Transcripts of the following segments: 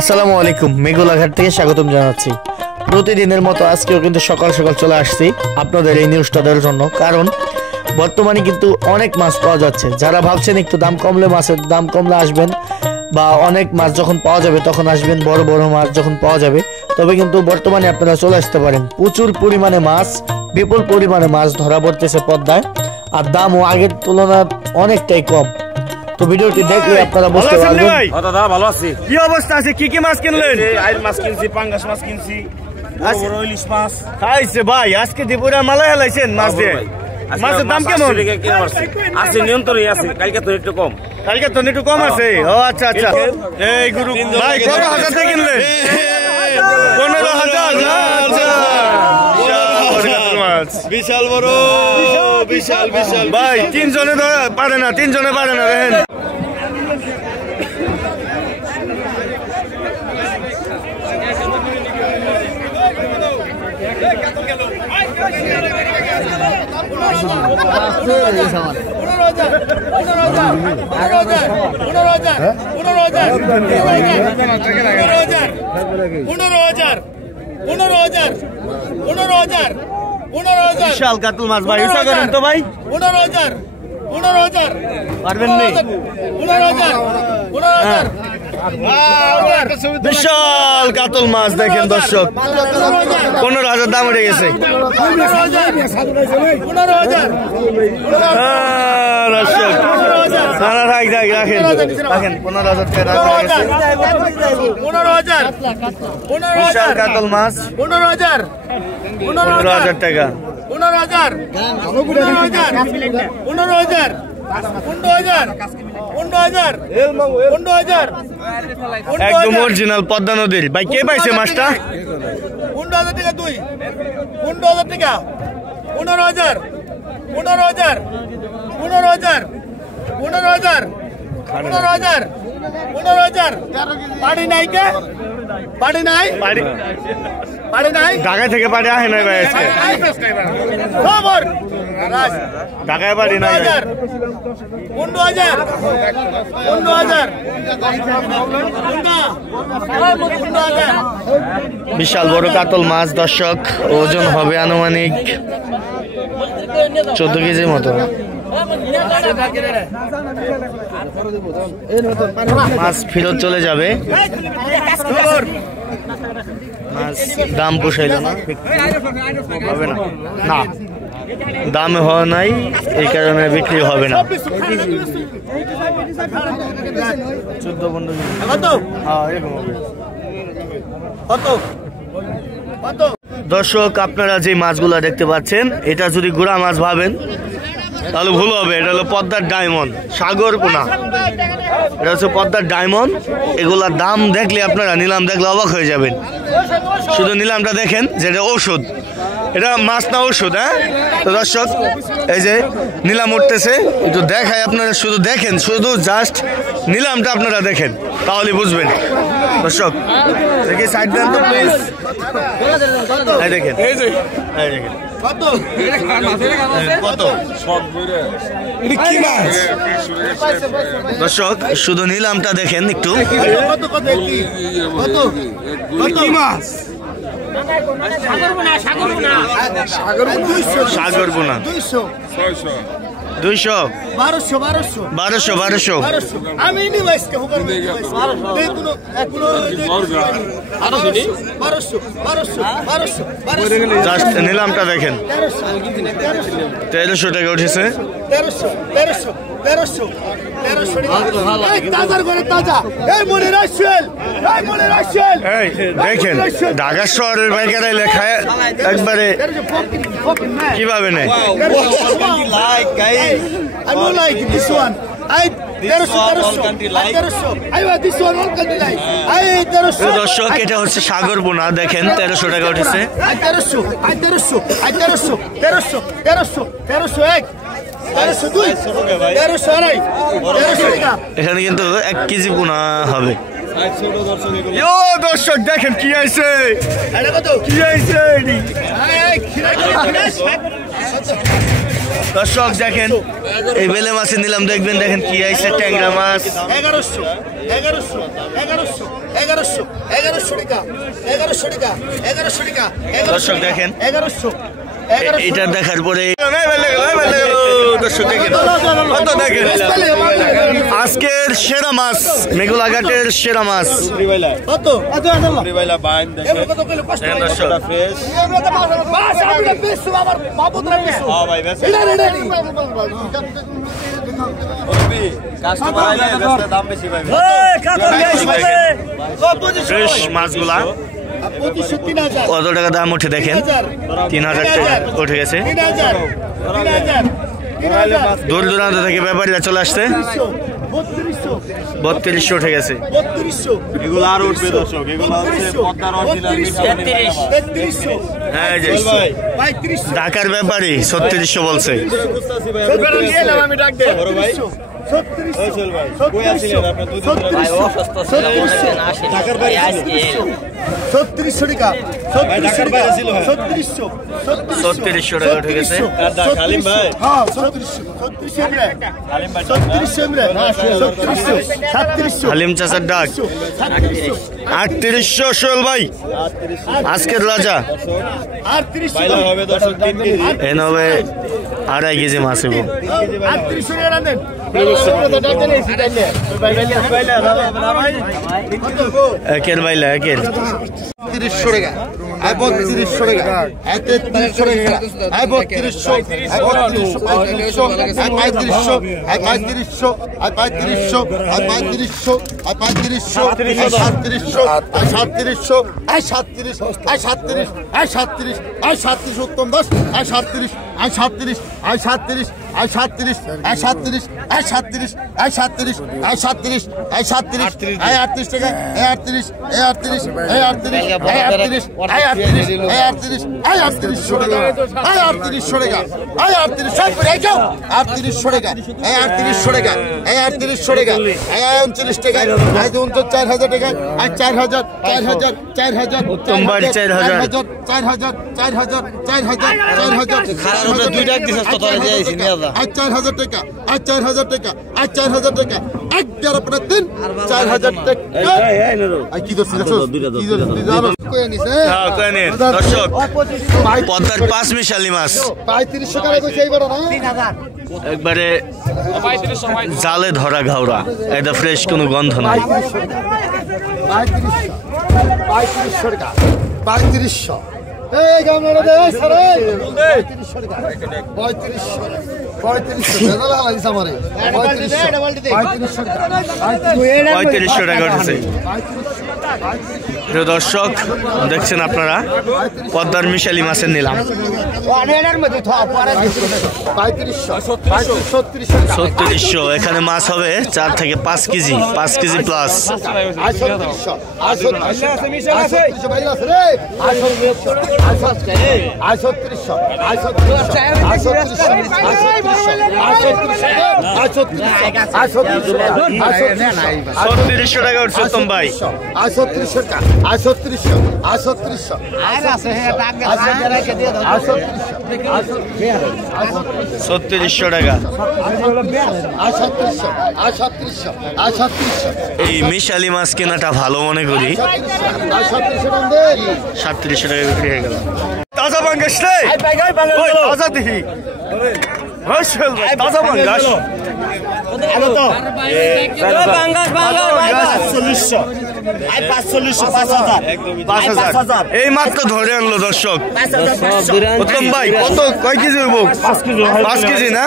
আসসালামু আলাইকুম, মেঘুলাঘাট থেকে স্বাগতম জানাচ্ছি। প্রতিদিনের মতো আজকেও কিন্তু সকাল সকাল চলে আসছি আপনাদের এই নিউজটা দেওয়ার জন্য। কারণ বর্তমানে কিন্তু অনেক মাছ পাওয়া যাচ্ছে। যারা ভাবছেন একটু দাম কমলে মাছের দাম কমলে আসবেন বা অনেক মাছ যখন পাওয়া যাবে তখন আসবেন, বড় বড় মাছ যখন পাওয়া যাবে তবে কিন্তু বর্তমানে আপনারা চলে আসতে পারেন। প্রচুর পরিমাণে মাছ, বিপুল পরিমাণে মাছ ধরা পড়তেছে পদ্মায়, আর দামও আগের তুলনায় অনেকটাই কম। তো ভিডিওটি দেখলে আপনারা বুঝতে পারবেন। দাদা ভালো আছি। কি অবস্থা আছে? কি কি মাছ কিনলেন? আইর মাছ কিনছি, পাঙ্গাস মাছ কিনছি, ইলিশ মাছ খাইছে ভাই। আজকে দিপুরা মালাই হেলাইছেন মাছ দিয়ে। মাছের দাম কেমন আছে? নিয়ন্ত্রণই আছে। কালকে তো একটু কম। কালকে তো একটু কম আছে। ও আচ্ছা আচ্ছা। এই গুরু ভাই কত হাজার দিয়ে কিনলেন? 15,000 না? বিশাল বড়, বিশাল বিশাল ভাই। তিনজনে পারে না, তিনজনে পারে না। দেখেন বিশাল কাতল মাছ ভাই। ইচ্ছা করেন তো ভাই? 15,000 পারবেন নি? 15,000 বিশাল কাতল মাছ দেখেন দর্শক, 15,000 দাম উঠে গেছে। রাখেন 15,000 টাকা বিশাল কাতল মাছ। 15,000 টাকা। 15,000 একদম অরিজিনাল পদ্মা নদীর। ভাই কে পাইছে মাছটা? 15,000 টাকা। 15,000 টাকা। 15,000 15,000 15,000 15,000 15,000 15,000 পাড়ি নাই কে? পাড়ি নাই? পাড়ি নাই? ঢাকা থেকে পাড়ি আহে নাই ভাই আজকে। খবর ঢাকায় পাড়ি নাই। 15,000 15,000 বিশাল বড় কাতল মাছ দর্শক, ওজন হবে আনুমানিক 14 কেজির মতো। মাছ ফেরত চলে যাবে, মাছ দাম পোষাইল না, হবে না, না দাম হওয়া নাই, এই কারণে বিক্রি হবে না। 14-15 দর্শক, আপনারা যে মাছগুলা দেখতে পাচ্ছেন এটা যদি গুড়া মাছ ভাবেন তাহলে ভুল হবে। এটা হলো পদ্মার ডায়মন্ড, সাগর পোনা। এটা হচ্ছে পদ্মার ডায়মন্ড। এগুলার দাম দেখলে আপনারা, নিলাম দেখলে অবাক হয়ে যাবেন। শুধু নিলামটা দেখেন, যেটা ওষুধ, এটা মাছ না ওষুধ। হ্যাঁ, তো দর্শক এই যে নিলাম উঠতেছে, একটু দেখায় আপনারা, শুধু দেখেন, শুধু জাস্ট নিলামটা আপনারা দেখেন, তাহলে বুঝবেন। দর্শক দেখি সাইড দেন তো প্লিজ। এই দেখেন, এই দেখেন কত দর্শক, শুধু নিলামটা দেখেন একটু। সাগর বোনা 200 1200 আমি জাস্ট নিলামটা দেখেন। 1300 টাকা উঠেছে। 1300 দেখেন, ঢাকা শহরের বাইকার লেখায় একবারে কিভাবে নেয়। I don't like this one. দর্শক, এটা হচ্ছে সাগর বোনা, দেখেন 1300 টাকা উঠেছে। 1300 এখানে কিন্তু 1 কেজি বোনা হবে। দর্শক দেখেন কি আইছে, কি আইছে। দর্শক দেখেন এই বেলে মাছে নিলাম, দেখবেন দেখেন কি আইছে ট্যাংরা মাছ। 1100 1100 1100 1100 1100 টাকা 1100 টাকা 1100 টাকা। দর্শক দেখেন 1100 এটা দেখার পরে দর্শক দেখেন কত দেখেন আজকের সেরা মাছ, মেঘুলাঘাটের সেরা মাছ। কত কত কইলো কষ্ট দেখেন দর্শক বাস আমরা বেশি আমার বাবুদরা বেশি হ্যাঁ ভাই বেশ এটা রেডি কাস্টমার আইলে বেশ দাম বেশি ভাই ফ্রেশ মাছগুলা 2500 3000 কত টাকা দাম উঠে দেখেন, 3000 টাকা উঠে গেছে। 3000 দূর দূরান্ত থেকে ব্যাপারীরা চলে আসছে, 3200 উঠে গেছে। 3200 এগুলো আর উঠবে দর্শক, এগুলো হচ্ছে পদ্মার অরিজিনাল 3300 হ্যাঁ যে 3500 ঢাকার ব্যাপারী 3600 বলছে। আমি ডাক দে বড় ভাই 3600 ভাই কই আছিলেন আপনি দুদিন ধরে? ভাই অসুস্থ ছিল ঢাকার বাইরে ছিল 3600 টাকা 3600 টাকা 3600 3600 টাকা উঠে গেছে। খালিম ভাই হ্যাঁ 3600 এমরে খালিম ভাই 3600 এমরে 3700 হালিম চাচার ডাক 3800 সোহেল ভাই আজকের রাজা। 3800 বাইলা হবে দর্শক 3 কেজি এ নবে 2.5 কেজি মাছ হইব। 3800 টাকা দেন একের বাইলা একের 3300 টাকা 3200 টাকা 3300 টাকা 3200 উত্তম দাস 37 দর্শক পদ্মার 5 মিশালি মাছ 3500 টাকা কইছে এইবার না 3000 একবারে জালে ধরা ঘাওড়া, এটা ফ্রেশ কোনো গন্ধ নাই। 3500 টাকা 3500 এই গামলা দে স্যার 3500 টাকা 3500 দাদা লাগিস আমারে 3500 টাকা উঠেছে। প্রিয় দর্শক দেখছেন আপনারা পদ্মার মিশালি মাছের নিলাম 3600। এখানে মাছ হবে 4 থেকে 5 কেজি, 5 কেজি প্লাস। টাকা উঠছে উত্তম ভাই 3600 টাকা 3600 টাকা। 3700 এই মিশালি মাছ কেনাটা ভালো মনে করি। 3700 টাকা বিক্রি হয়ে গেল। তাজা পাঙ্গাস রে, ওই তাজা দেখি তাজা পাঙ্গাস এই মাত্র ধরে আনলো দর্শক। উত্তম ভাই কত কয় কেজি হইব? 5 কেজি না?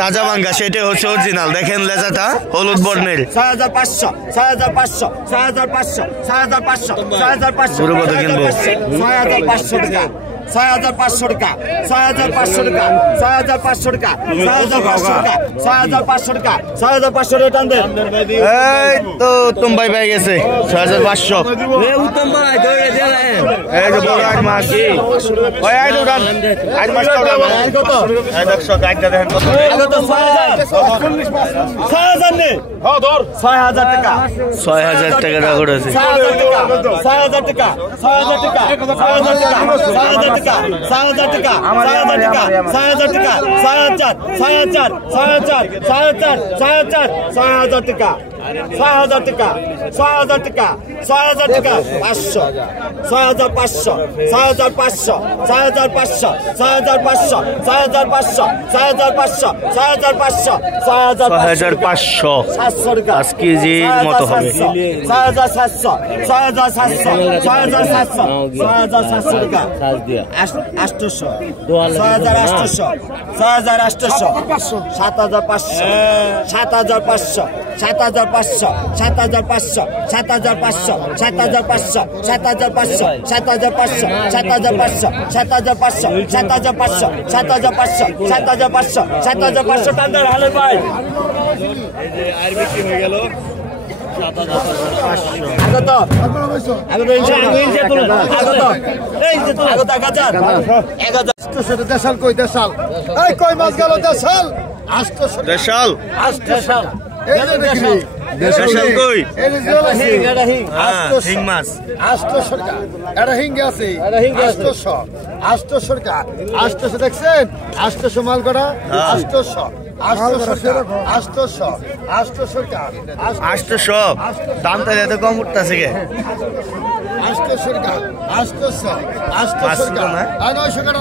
তাজা ভাঙ্গা সেটাই হচ্ছে অরিজিনাল। দেখেন লেজাটা হলুদ বর্ণের। 6500 গরু কত কিনবো? 6,500 টাকা 6,500 টাকা 6,500 টাকা 6,500 টাকা 6,500 টাকা টান দেন এই তো উত্তম ভাই পেয়ে গেছে 6,500। এই যে বড় আট মাছ ওই আইড উড়ান আট মাছটা উড়ান কত এই দর্শক আইডটা দেখেন কত কত 6,000 নে হ্যাঁ ধর 6,000 টাকা 6,000 টাকা দাম করেছে 6,000 টাকা 6,000 টাকা 6,000 টাকা 6,000 টাকা 6,000 টাকা 6,000 টাকা 6,000 টাকা 6,000 টাকা 6,000 6,000 6,000 6,000 6,000 টাকা 6,000 টাকা 6,000 টাকা 6,000 টাকা 500 6,500 6,500 6,500 6,500 6,500 6,500 6,500 6,500 700 টাকা 5 কেজির মতো হবে 6,700 6,700 6,700 6,700 টাকা 800 6,800 6,800 7,500 7,500 7,500 7,500 7,500 7,500 7,500 7,500 7,500 7,500 7,500 7,500 7,500 7,500 টাকা হালে ভাই আগত দেশাল কই দেশাল এই কই মাছ গেল দেশাল 800 দেশাল দেশাল কই হিং মাছ 800 টাকা এটা হিঙ্গে আছে 800 টাকা 800 দেখছেন 800 মাল করা 800 800 টাকা 800 দামটা এত কম উঠতেছে কে 800 টাকা 800 500 টাকা না? 900 টাকা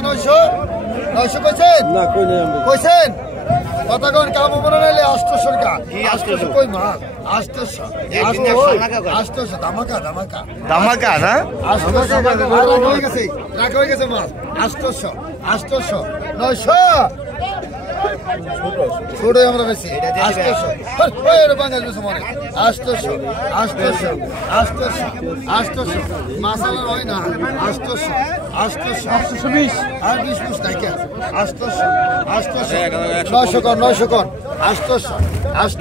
900 কইছেন না কইছেন কত কোন কাম মনে নাইলে 800 টাকা 800 কই মাল 800 ধামাকা ধামাকা না 800 রাখা হয়ে গেছে মাল 800 900 ছোটই আমরা বেশি 800 বাঙালি বেশি মনে 800 মাসালা হয় না 820 আর 20 টাকা 800 900 কর 800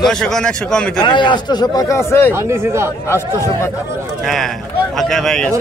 900 কোন 100 কমই তো 800 টাকা আছে 800 টাকা হ্যাঁ আগে ভাই গেছে